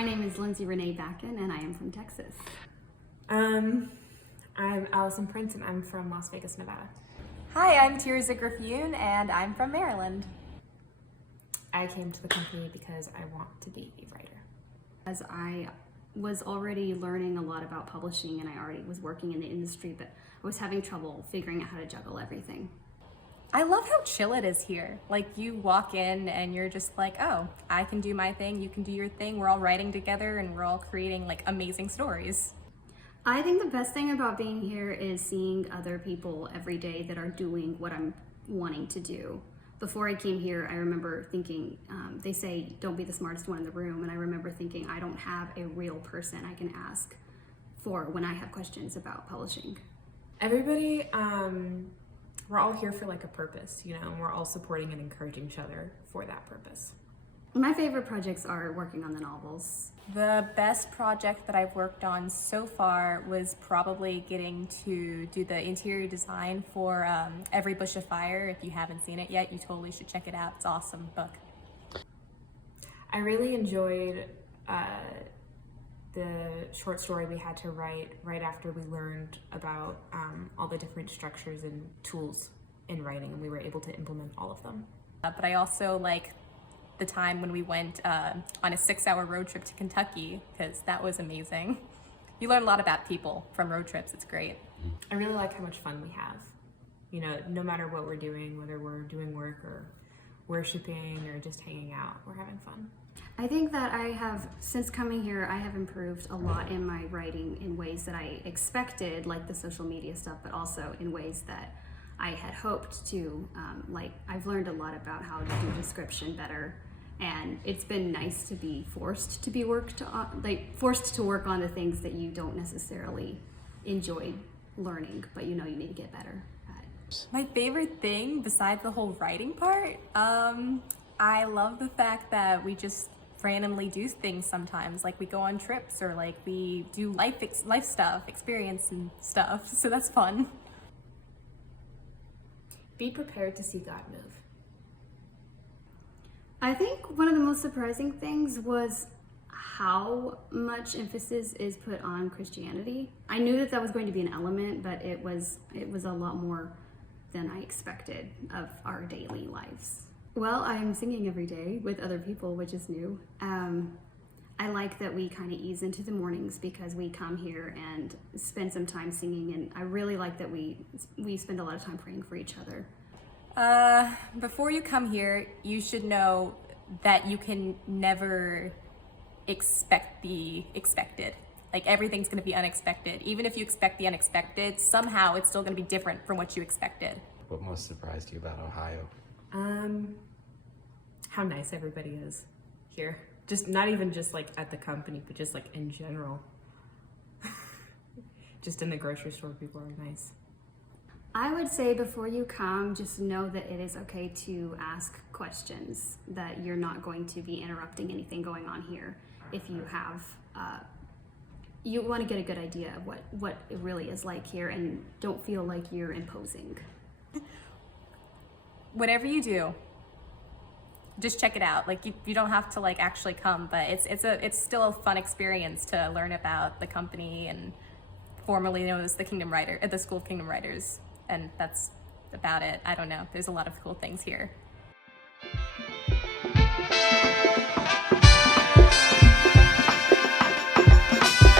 My name is Lindsay Renee Backen, and I am from Texas. I'm Allison Prince, and I'm from Las Vegas, Nevada. Hi, I'm Tirza Griffioon, and I'm from Maryland. I came to the company because I want to be a writer. As I was already learning a lot about publishing, and I already was working in the industry, but I was having trouble figuring out how to juggle everything. I love how chill it is here. Like, you walk in and you're just like, oh, I can do my thing, you can do your thing. We're all writing together and we're all creating like amazing stories. I think the best thing about being here is seeing other people every day that are doing what I'm wanting to do. Before I came here, I remember thinking, they say don't be the smartest one in the room, and I remember thinking I don't have a real person I can ask for when I have questions about publishing. Everybody, we're all here for like a purpose, you know, and we're all supporting and encouraging each other for that purpose. My favorite projects are working on the novels. The best project that I've worked on so far was probably getting to do the interior design for Every Bush of Fire. If you haven't seen it yet, you totally should check it out. It's an awesome book. I really enjoyed the short story we had to write right after we learned about all the different structures and tools in writing, and we were able to implement all of them. But I also like the time when we went on a 6-hour road trip to Kentucky, because that was amazing. You learn a lot about people from road trips. It's great. I really like how much fun we have. You know, no matter what we're doing, whether we're doing work or worshiping or just hanging out, we're having fun. I think that since coming here, I have improved a lot in my writing in ways that I expected, like the social media stuff, but also in ways that I had hoped to. Like, I've learned a lot about how to do description better, and it's been nice to be forced to work on the things that you don't necessarily enjoy learning, but you know you need to get better at. My favorite thing, besides the whole writing part, I love the fact that we just randomly do things sometimes. Like, we go on trips, or like we do life stuff, experience and stuff. So that's fun. Be prepared to see God move. I think one of the most surprising things was how much emphasis is put on Christianity. I knew that was going to be an element, but it was a lot more than I expected of our daily lives. Well, I'm singing every day with other people, which is new. I like that we kind of ease into the mornings because we come here and spend some time singing, and I really like that we spend a lot of time praying for each other. Before you come here, you should know that you can never expect the expected. Like, everything's going to be unexpected. Even if you expect the unexpected, somehow it's still going to be different from what you expected. What most surprised you about Ohio? How nice everybody is here. Just not even just like at the company, but just like in general. Just in the grocery store, people are nice. I would say before you come, just know that it is okay to ask questions, that you're not going to be interrupting anything going on here. If you have, you want to get a good idea of what it really is like here, and don't feel like you're imposing. Whatever you do, just check it out. Like, you don't have to like actually come, but it's still a fun experience to learn about the company, and formerly known as the School of Kingdom Writers, and that's about it. I don't know. There's a lot of cool things here.